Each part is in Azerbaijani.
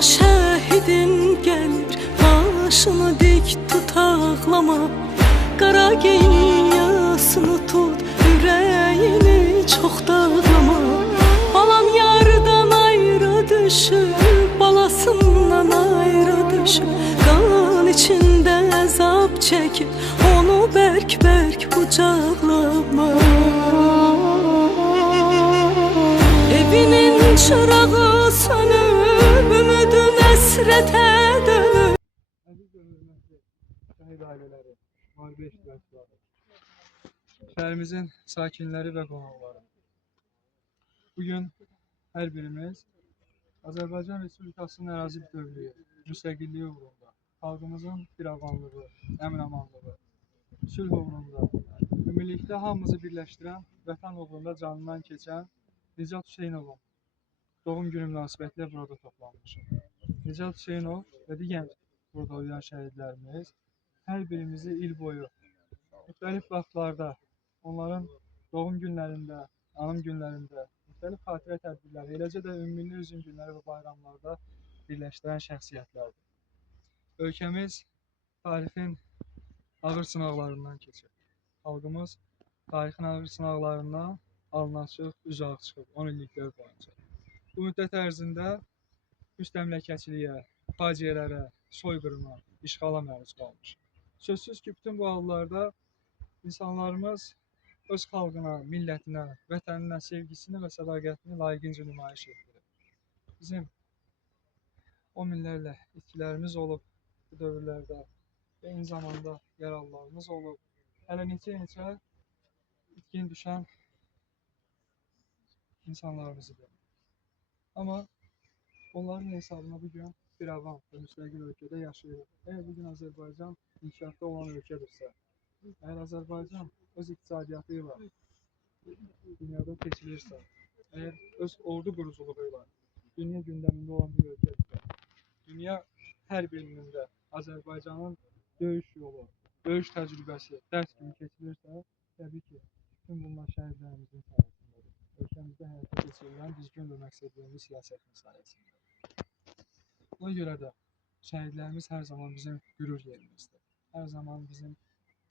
şəhidin gəlir, başını dik tut ağlama. Qara giyin yasını tut, ürəyini çox dağlama. Balam yardan ayrı düşüb, balasından ayrı düşüb, qan içində əzab çəkib, onu bərk-bərk qucaqlama. Evinin çırağı sönüb, ümidin əsrətə dönüb. Əziz və hörmətli şəhid ailələri, müharibə iştirakçıları, şəhərimizin sakinləri və qonaqları. Bugün hər birimiz Azərbaycan Respublikasının ərazi bütövlüyü, müstəqilliyi uğrunda, xalqımızın firavanlığı, əmin-amanlığı, sülh uğrunda, ümumilikdə hamımızı birləşdirən, vətən uğrunda canından keçən Nicat Hüseynovun doğum günü münasibətilə burada toplanmışıq. Nicat Hüseynov və digər burada uyan şəhidlərimiz hər birimizi il boyu müxtəlif vaxtlarda, onların doğum günlərində, anım günlərində, müxtəlif xatirə tədbirləri, eləcə də ümummilli üzüm günləri və bayramlarda birləşdirən şəxsiyyətlərdir. Ölkəmiz tarixin ağır sınaqlarından keçir. Xalqımız tarixin ağır sınaqlarından alın-açıq, üzü-ağ çıxıb 10 illiklər boyunca. Bu müddət ərzində müstəmləkəçiliyə, faciələrə, soyqırıma, işğala məruz qalmış. Sözsüz ki, bütün bu hallarda insanlarımız öz xalqına, millətinə, vətəninə sevgisini və sədaqətini layiqincə nümayiş etdirir. Bizim 10 minlərlə itkilərimiz olub bu dövrlərdə və eyni zamanda yaralılarımız olub. Hələ neçə itkin düşən insanlarımızdır. Amma onların hesabına bugün firavan və müstəqil ölkədə yaşayırıq. Əgər bugün Azərbaycan inkişafda olan ölkədirsə, əgər Azərbaycan öz iqtisadiyyatı ilə dünyada seçilirsə, əgər öz ordu quruculuğuyla dünya gündəmində olan bir ölkədirsə, dünya hər birinin də Azərbaycanın döyüş yolu, döyüş təcrübəsi dərs kimi keçilirsə, təbii ki, bütün bunlar şəhidlərimizin sayəsindədir. Ölkəmizdə həyata keçirilən düzgün və məqsədliyimiz siyasətin sayəsində. Buna görə də şəhidlərimiz hər zaman bizim qürur yerimizdir. Hər zaman bizim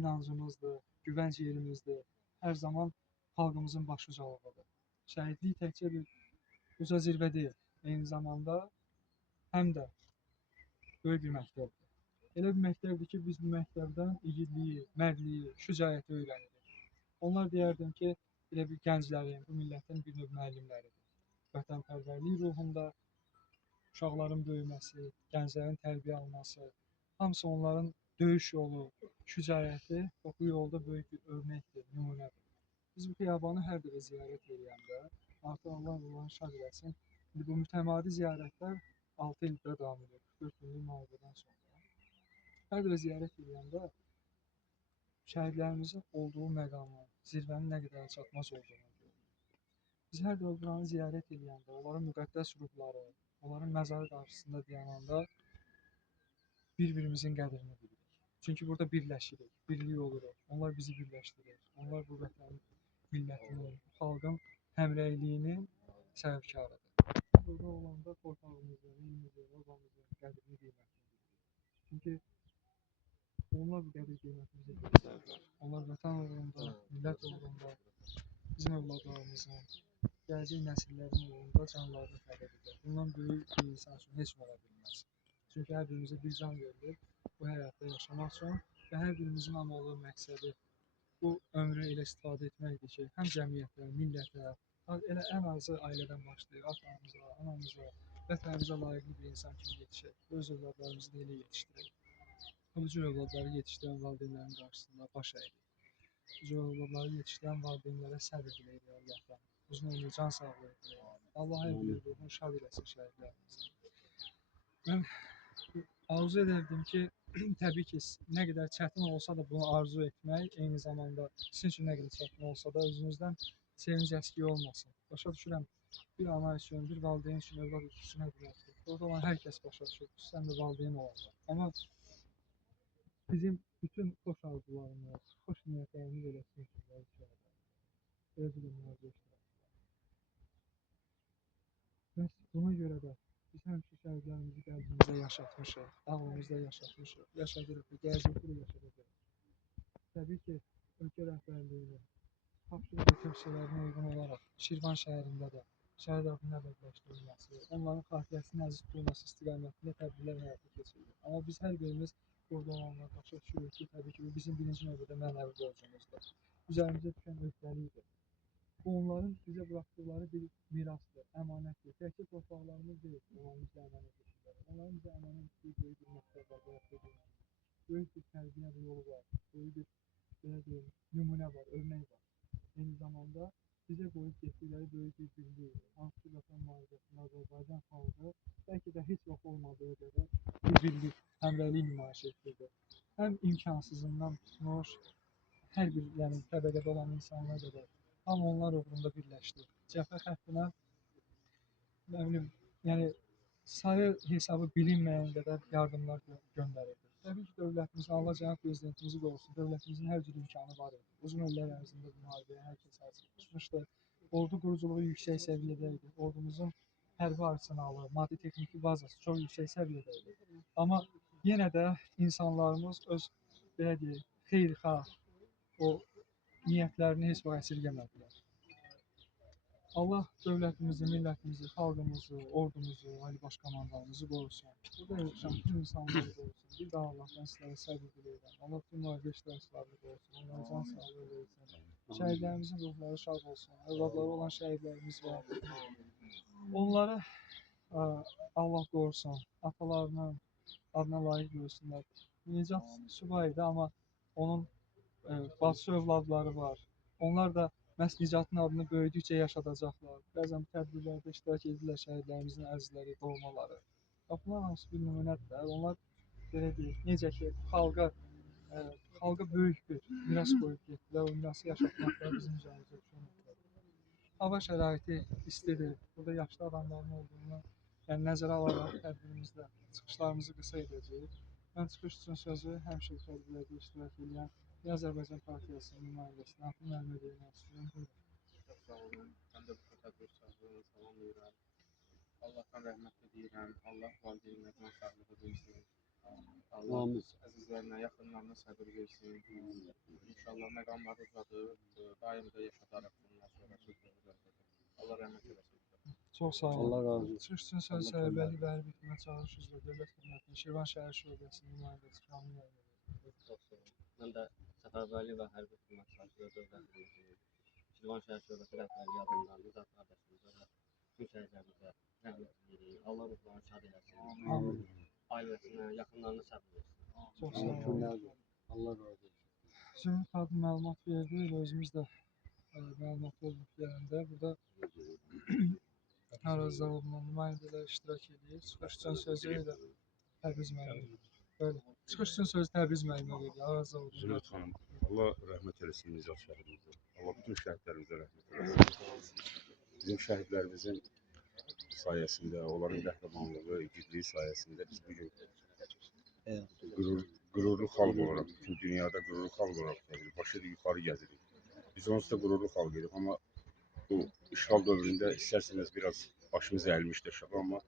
inancımızdır, güvənc yerimizdir. Hər zaman xalqımızın başucalığıdır. Şəhidlik təkcə bir uca zirvə deyil, eyni zamanda həm də böyük bir məktəbdir. Elə bir məktəbdir ki, biz bu məktəbdən igidliyi, mərdliyi, şücaəti öyrənirik. Onlar deyərdim ki, elə bir gənclərin, bu millətin bir növ müəllimləridir. Vətənpərvərlik ruhunda uşaqların böyüməsi, gənclərin tərbiyə alması, hamısı onların döyüş yolu, şücaəti və bu yolda böyük bir örnəkdir, nümunədir. Biz bu xiyabanı hər dəfə ziyarət edəndə, artıq Allah onları şad eləsin, bu mütəmadi ziyarətlər 6 ildə davam edir, 44 günlük müharibədən sonra. Hər dəfə ziyarət edəndə şəhidlərimizin olduğu məqamı, zirvənin nə qədər çatmaz olduğunu görürük. Biz hər dəfə buranı ziyarət edəndə, onların müqəddəs ruhları, onların məzarı qarşısında dayananda bir-birimizin qədrini bilirik. Çünki burada birləşirik, birlik oluruq. Onlar bizi birləşdirir. Onlar bu vətənin, millətinin, xalqın həmrəyliyinin səbəbkarıdır. Burada olanda torpağımızın, elimizin, obamızın qədrini qiymətini bilirik. Çünki onlar bu qədir qiymətimizi göstərirlər. Onlar vətən uğrunda, millət uğrunda, bizim övladlarımızın, gələcək nəsillərin uğrunda canlarını fəda edirlər. Bundan böyük bir insan üçün heç nə ola bilməz. Çünki hər birimizə bir can verilir bu həyatda yaşamaq üçün və hər birimizin amalı, məqsədi bu ömrü elə istifadə etməkdir ki, həm cəmiyyətə, millətə, elə ən azı ailədən başlayır, atamıza, anamıza, vətənimizə layiqli bir insan kimi yetişək, öz övladlarımızı da elə yetişdirək. Bu cür övladları yetişdirən valideynlərin qarşısında baş əyirik. Bu cür övladları yetişdirən valideynlərə səbr diləyir Allahdan. Uzun ömür, can sağlığı diləyir. Allah hər bir ruhunu şad eləsin şəhidlərimizin. Mən arzu edərdim ki, təbii ki, nə qədər çətin olsa da bunu arzu etmək, eyni zamanda sizin üçün nə qədər çətin olsa da özünüzdən sevinc əskiyi olmasın. Başa düşürəm, bir ana üçün, bir valideyn üçün övlad üçün hədiyətdir. Orada olan hər kəs başa düşür, sən də valideyn olarlar. Amma bizim bütün xoş arzularımız, xoş niyyətlərimiz eləsin ki, özü də müraciət etdirəm. Buna görə də Biz həmişə şəhidlərimizi qəlbimizdə yaşatmışıq, ağlımızda yaşatmışıq, yaşadırıq və gələcəkdə də yaşadacağıq. Təbii ki, ölkə rəhbərliyinin tapşırıq və tövsiyələrinə uyğun olaraq Şirvan şəhərində də şəhid adının əbədiləşdirilməsi, onların xatirəsinin əziz tutulması istiqamətində tədbirlər həyata keçirilir. Amma biz hər birimiz burada olanlar başa düşürük ki, təbii ki, bu bizim birinci növbədə mənəvi borcumuzdur. Üzərimizdə düşən öhdəlikdir. Bu onların bizə buraxdıqları bir mirasdır, əmanətdir. Təkcə torpaqlarımız deyil, onların bizə əmanət etdikləri. Onların bizə əmanət etdiyi böyük bir məqsəd var, bayaq dediyim kimi. Böyük bir tərbiyə yolu var, böyük bir belə deyim, nümunə var, örnək var. Eyni zamanda bizə qoyub getdikləri böyük bir birlik, hansı ki, Vətən müharibəsində Azərbaycan xalqı bəlkə də heç vaxt olmadığı qədər bir birlik, həmrəylik nümayiş etdirdi. Həm imkansızından tutmuş, hər bir təbəqədə olan insanlar qədər hamı onlar uğrunda birləşdi. Cəbhə xəttinə sayı hesabı bilinməyən qədər yardımlar göndərildi. Təbii ki, dövlətimizin, Allah cənab prezidentimizi qorusun, dövlətimizin hər cür imkanı var idi. Uzun illər ərzində bu müharibəyə hər kəs hazırlaşmışdı. Ordu quruculuğu yüksək səviyyədə idi. Ordumuzun hərbi arsenalı, maddi texniki bazası çox yüksək səviyyədə idi. Amma yenə də insanlarımız öz, belə deyək, xeyirxah o niyyətlərini heç vaxt əsirgəmədilər. Allah dövlətimizi, millətimizi, xalqımızı, ordumuzu, Ali Baş Komandanımızı qorusun. Burada yaşayan bütün insanları qorusun. Bir daha Allahdan sizlərə səbir diləyirəm. Allah bütün müharibə iştirakçılarını qorusun. Onlara can sağlığı versin. Şəhidlərimizin ruhları şad olsun. Övladları olan şəhidlərimiz var. Onları Allah qorusun. Atalarının adına layiq görsünlər. Nicat subay idi, amma onun bacısı övladları var. Onlar da məhz Nicatın adını böyüdükcə yaşadacaqlar. Bəzən bu tədbirlərdə iştirak edirlər şəhidlərimizin əzizləri, doğmaları. Bunlar hamısı bir nümunədir. Onlar belə deyək, necə ki, xalqa böyük bir miras qoyub getdilər. O mirası yaşatmaq da bizim üzərimizə düşən. Hava şəraiti istidir. Burada yaşlı adamların olduğunu nəzərə alaraq tədbirimizdə çıxışlarımızı qısa edəcəyik. Mən çıxış üçün sözü həmişə tədbirlərdə iştirak edən Azərbaycan Partiyasının nümayəndəsinə Atın müəllimə vermək istəyirəm. Çox sağ olun. Mən də bu tədbirçilərə salamlayıram. Allahdan rəhmət diləyirəm. Allah valideynlərinə sağlığı versin. Allah əzizlərinə, yaxınlarına səbir versin. İnşallah məqamları uzadır. Daim də yaşadaraq bundan sonra sözlərimiz. Allah rəhmət eləsin. Çox sağ olun. Allah razı olsun. Çıxış üçün söz Vəli Vəli Bitimə çağırış üzrə Dövlət Xidmətinin Şirvan şəhər şöbəsinin nümayəndəsi Kamil müəllimə. Çox sağ olun. Mən də Səfərbərlik və Hərbi Xidmətçiləri Dövlət Xidmətinin Şirvan şəhər şöbəsi rəhbərliyi adından Nizam qardaşımıza və bütün şəhidlərimizə rəhmət edirik. Allah ruhlarını şad eləsin. Amin. Ailəsinə, yaxınlarına səbir versin. Çox sağ olun. Allah razı olsun. Zümrüt xanım məlumat verdi və özümüz də məlumat olduq yerində. Burada Araz zavodundan nümayəndələr iştirak edir. Çıxış üçün sözü ilə Təbriz müəllimə. Böyle. Çıxış üçün sözü Təbriz müəllimə verir. Araz zavodundan. Zümrüt xanım, Allah rəhmət eləsin Nicat şəhidimizə. Allah bütün şəhidlərimizə rəhmət eləsin. Bizim şəhidlərimizin sayəsində, onların qəhrəmanlığı, igidliyi sayəsində biz bugün qürurlu xalq olaraq, bütün dünyada qürurlu xalq olaraq gəzirik, başı yuxarı gəzirik. Biz onsuz da qürurlu xalq edirik, amma bu işğal dövründə istərseniz biraz başımız əyilmişdi aşağı, amma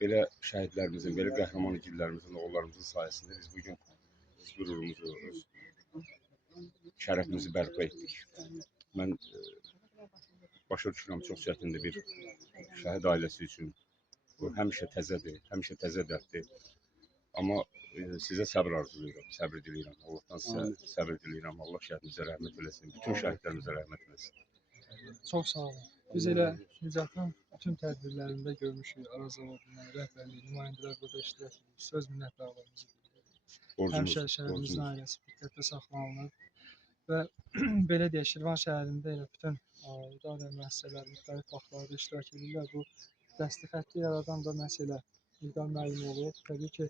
belə şəhidlərimizin, belə qəhrəman igidlərimizin, oğullarımızın sayəsində biz bugün qürurumuzu, şərəfimizi bərpa etdik. Mən başa düşürəm, çox çətindir bir şəhid ailəsi üçün. Bu həmişə təzədir, həmişə təzə dərddir. Amma sizə səbir arzulayıram, səbir diləyirəm. Allahdan sizə səbir diləyirəm. Allah şəhidimizə rəhmət eləsin, bütün şəhidlərimizə rəhmət eləsin. Çox sağ olun. Biz elə Nicatın bütün tədbirlərində görmüşük. Araz zavodundan rəhbərliyi, nümayəndələr burada iştirak edir. Söz minnətdarlığımızı bildiririk. Həmişə şəhidimizin ailəsi diqqətdə saxlanılır. Və belə deyək, Şirvan şəhərində elə bütün idarə müəssisələri müxtəlif vaxtlarda iştirak edirlər. Bu dəsti xətti yaradan da məsələ İlqar müəllim olub. Təbii ki,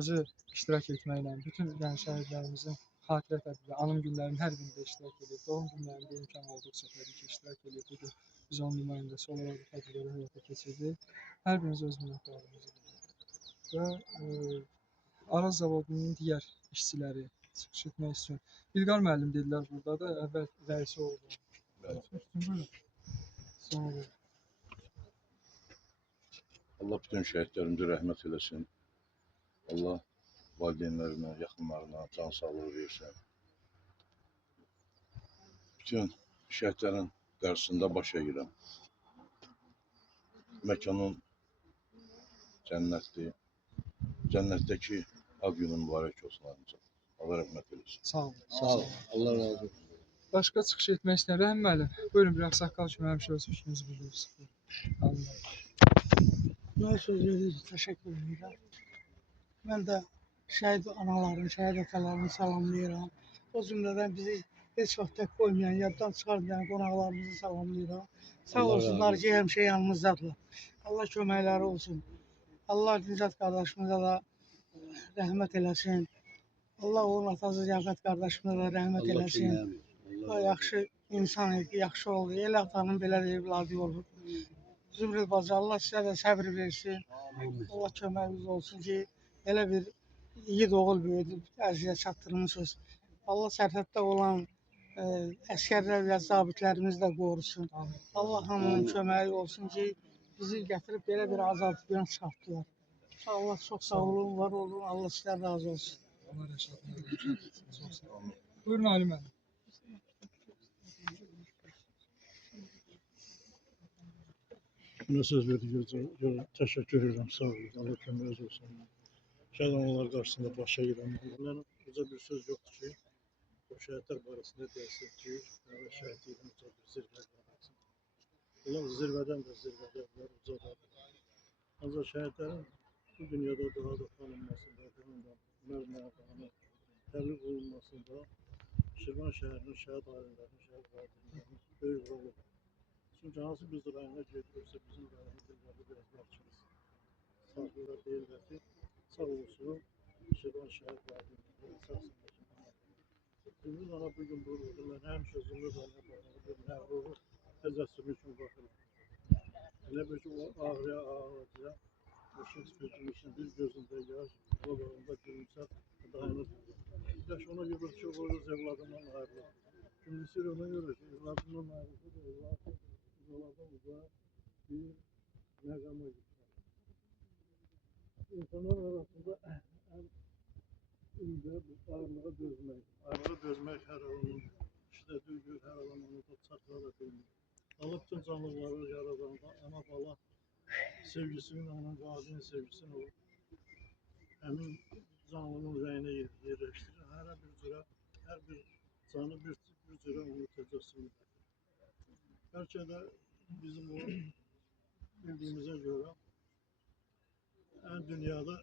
özü iştirak etməklə bütün şəhidlərimizin xatirə tədbiri, anım günlərinin hər birində iştirak edir. Doğum günlərində imkan olduqca təbii ki, iştirak edir. Bugün biz onun nümayəndəsi olaraq bu tədbirləri həyata keçirdik. Hər birimiz öz minnətdarlığımızı bildiririk. Və Araz zavodunun digər işçiləri çıxış etmək üçün. İlqar müəllim dedilər burada da, əvvəl rəisi oldu. Buyurun. Sağ olun. Allah bütün şehitlerimize rahmet eylesin. Allah valideynlerine, yakınlarına can sağlığı versin. Bütün şehitlerin karşısında baş eğilen. Mekanın cennetli, cennetteki ad günü mübarek olsun ayrıca. Allah rahmet eylesin. Sağ olun. Sağ ol. Allah razı olsun. Başqa çıxış etmək istəyən Rəhim müəllim. Buyurun, bir ağsaqqal kimi həmişə öz fikrinizi bildirirsiniz. Allah. Mən söz veririk, təşəkkür edirəm. Mən də şəhid anaların, şəhid atalarını salamlayıram. O cümlədən bizi heç vaxt tək qoymayan, yaddan çıxarmayan qonaqlarımızı salamlayıram. Sağ olsunlar ki, həmişə yanımızdadırlar. Allah köməkləri olsun. Allah Nicat qardaşımıza da rəhmət eləsin. Allah onun atası Ziyafət qardaşımıza da rəhmət eləsin. O yaxşı insan idi, yaxşı oldu. El atanın belə də evladı olur. Zümrüt bacı, Allah sizə də səbr versin. Allah köməyiniz olsun ki, elə bir igid oğul böyüdüb, əziyyət çatdırmışsınız. Allah sərhəddə olan əskərlər və zabitlərimiz də qorusun. Allah hamının köməyi olsun ki, bizi gətirib belə bir azadlıqdan çıxartdılar. Allah çox sağ olun, var olun. Allah sizdən razı olsun. Allah rəşadını versin. Çox sağ olun. Buyurun Ali müəllim. Buna söz verdiğiniz için teşekkür ederim. Sağ olun. Allah kömürüz olsun. Şəhidler karşısında başa giren. Bunların uca bir söz yoktur ki, o şəhidler barəsində deyəsin ki, şəhidliyin uca bir zirvə qalmasın. Bunlar zirvədən də zirvədədirlər, ucadadır. Ancaq şəhidlərin bu dünyada daha da tanınmasında, mərmərdanı təbliğ olunmasında Şirvan şəhərinin şəhid alimlərinin, şəhid qatillərinin böyük rolu var. Çünki hansı biz rayona gedirsə, bizim rayona dilləri biraz yaxşımız. Sağlıqlar deyirlər ki, sağ olsun, Şirvan şəhər qatilləri əsasında. Zümrüt ana bugün buradadır. Mən həmişə Zümrüt ana baxırım, məğruru təzəssümü üçün baxırım. Elə bir ki, o ağrıya ağrıya, o Şekspir için bir gözündə yaş, qolağında gülümsər, dayanır. Yaş ona görə ki, o öz evladından ayrılır. Kimisi ona görə ki, evladından ayrılır, evladından uzağa bir məqama gitmək. İnsanlar arasında ən ümdə bu ayrılığa dözmək. Ayrılığa dözmək hər alanın işlədildir, hər alan onu da çatdara bilmir. Allah bütün canlıları yaradanda ana bala sevgisinin, ana qadinin sevgisini o həmin canlının ürəyinə yerləşdirir. Hər bir canı bir cürə onu təcəssüm edir. Bəlkə də bizim o bildiyimizə görə ən dünyada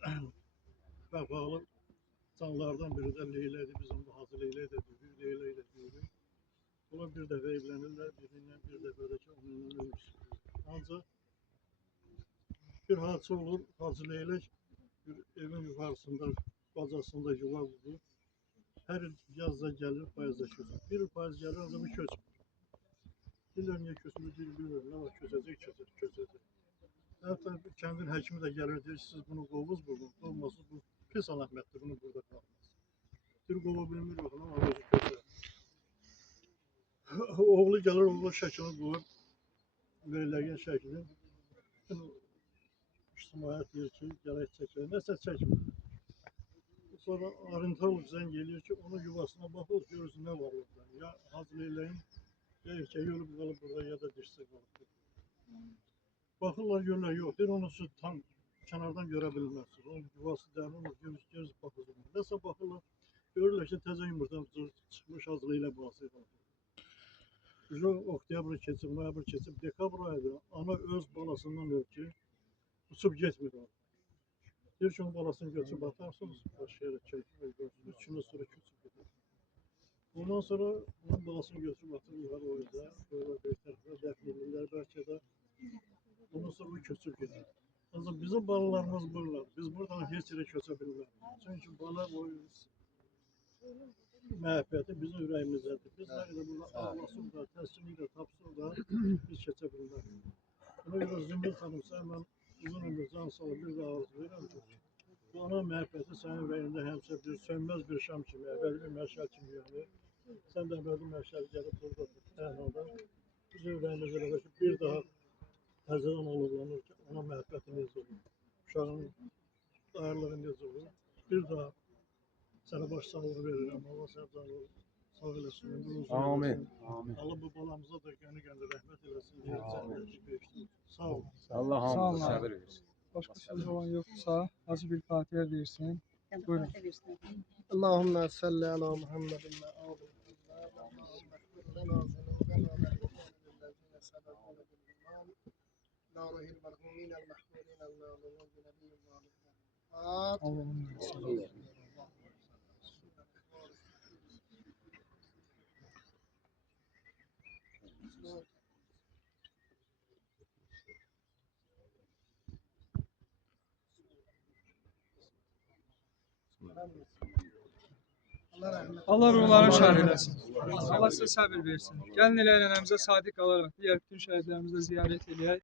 vəfalı canlılardan biri də Leyla'dır. Bizim bu Hacı Leyla da deyirik, Leyla ilə deyirik. Onlar bir dəfə evlənirlər, birindən bir dəfə də ki, onunla ölür. Ancaq bir hadisə olur, Hacı Leyla bir evin yuxarısında, bacasında yuva qurur. Hər yazda gəlir, payızda köçür. Bir payız gəlir, ancaq bir köçür. Bilirlər niyə köçmür, bilmirlər, nə var, köçəcək. Hətta kəndin həkimi də gəlir, deyir, siz bunu qovuz buldunuz, qovmasınız, bu pis alametdir, bunu burada qalmaz. Bir qova bilmir, yoxuna, ama özü köçər. Oğlu gəlir, oğlu şəklini qoyur, Leyləgin şəklini. İctimaiyyət deyir ki, gələk çəkir, nəsə çəkmir. Sonra Arıntal zəng eləyir ki, onun yuvasına baxır, görürsün nə var orada. Ya Hacı Leyləyin ya erkəyi ölüb qalıb burada, ya da dişsi qalıb. Baxırlar, görürlər, yox, deyir, onu siz tam kənardan görə bilməzsiniz. Onun yuvası dərin olur, göz baxırsınız. Nəsə baxırlar, görürlər ki, təzə yumurtadan çıxmış Hacı Leylə balası qalıb. Oktyabr keçib, noyabr keçib, dekabr ayıdır. Ana öz balasından öpkü, uçub getmir onu. Deyir ki, onun balasını götürüb atarsınız, başka yere çəkmək görsünüz, 3 gün sonra köçüb gedir. Ondan sonra onun balasını götürüb atır, yuvarı oyunda, böyle bir tərəfə dəfn edirlər, bəlkə də ondan sonra o köçüb gedir. Ancaq bizim balalarımız burlar, biz buradan heç yerə köçə bilmərik. Çünki bala o məhəbbəti bizim ürəyimizdədir. Biz nə qədər burada ağlasın da, təslimi də tapsın da, biz keçə bilmərik. Buna görə Zümrüt xanım, sən mən uzun ömür can sağlığı bir də arzu verirəm ki, bu ana məhəbbəti sənin ürəyində həmişə bir sönməz bir şam kimi, əvvəli bir məşəl kimi yanır. Sən də əvvəli məşəl gəlib burada təhnada bizim ürəyimizdə ki, bir daha Təzədən alovlanır ki, ana məhəbbəti necə olur, uşağın dayarlığı necə olur. Bir daha sənə baş sağlığı verirəm. Allah sənə sağ eləsin, ömrün uzun eləsin. Allah bu balamıza da gəni-gəni rəhmət eləsin. Sağ ol. Sağ olun. Səbir versin. Başqa söz olan yoxsa Hacı bir Fatihə versin. Buyurun. Allahümme salli ala Muhammedin ve ali Allah'ım. Allah ruhlarını şad eləsin. Allah sizə səbir versin. Gəlin elə ənənəmizə sadiq qalaraq digər bütün şəhidlərimizi ziyarət edək.